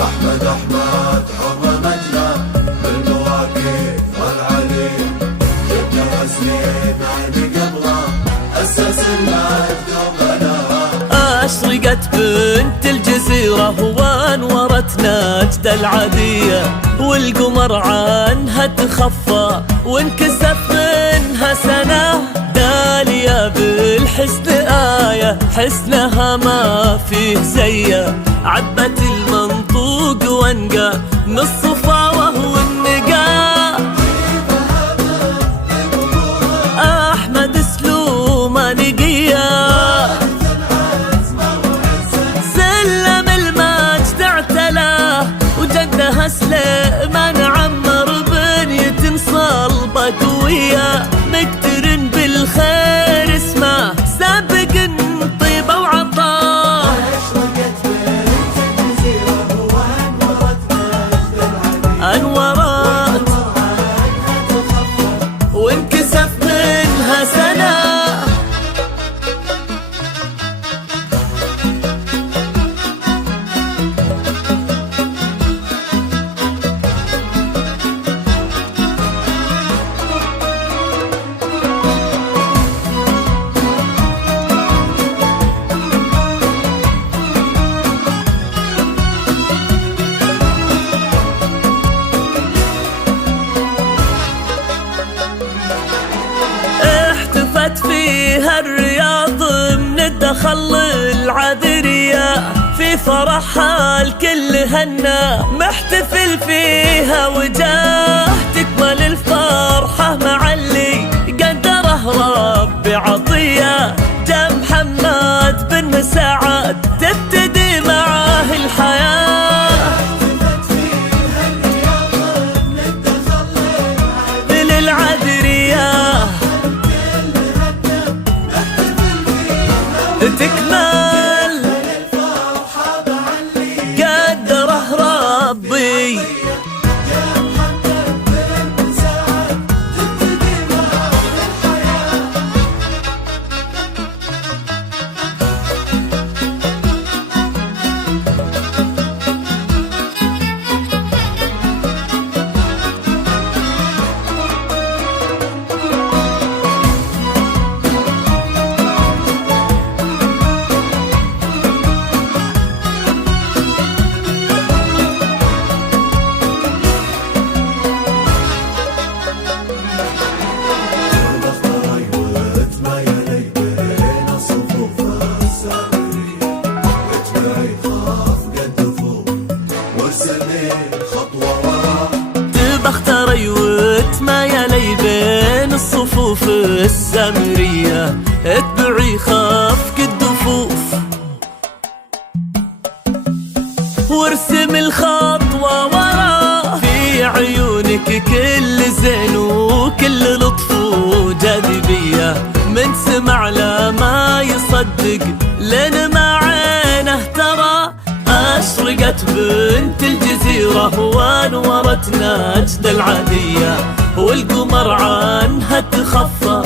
أحمد حرمتنا بالمواقف والعليم جبنا سنين عن قبله أسس المجد وبناها. أشرقت بنت الجزيرة وانورت نجد العادية، والقمر عنها تخفى وانكسف منها سنة. دالية بالحسن آية حسنها ما فيه زيه، عبت المنطوق وانقى من الصفاوة والنقاء. أحمد سلومة نقية سلم المجد اعتلاه، وجدها سليمان عمر بنية صلبة قوية. مقترن بالخير اسمه سابق طيبة وعطاه. أنورت وانكسف منها سنة. فيها الرياض من الدخل العذرية، في فرحها الكل هنا محتفل فيها وجاه. تكمل الفرحة مع اللي قدره ربي عطية. جا محمد بن سعد تبتدي معاه الحياة. للعذرية تكمل قدره ربي. بختاري وتمايلي بين الصفوف السامرية، اتبعي خفق الدفوف وارسم الخطوة وراه. في عيونك كل زين وكل لطف وجاذبية، من سمع لا ما يصدق لين ما عينه ترى. أشرقت بنت الجزيرة وانورت نجد العادية، والقمر عنها تخفى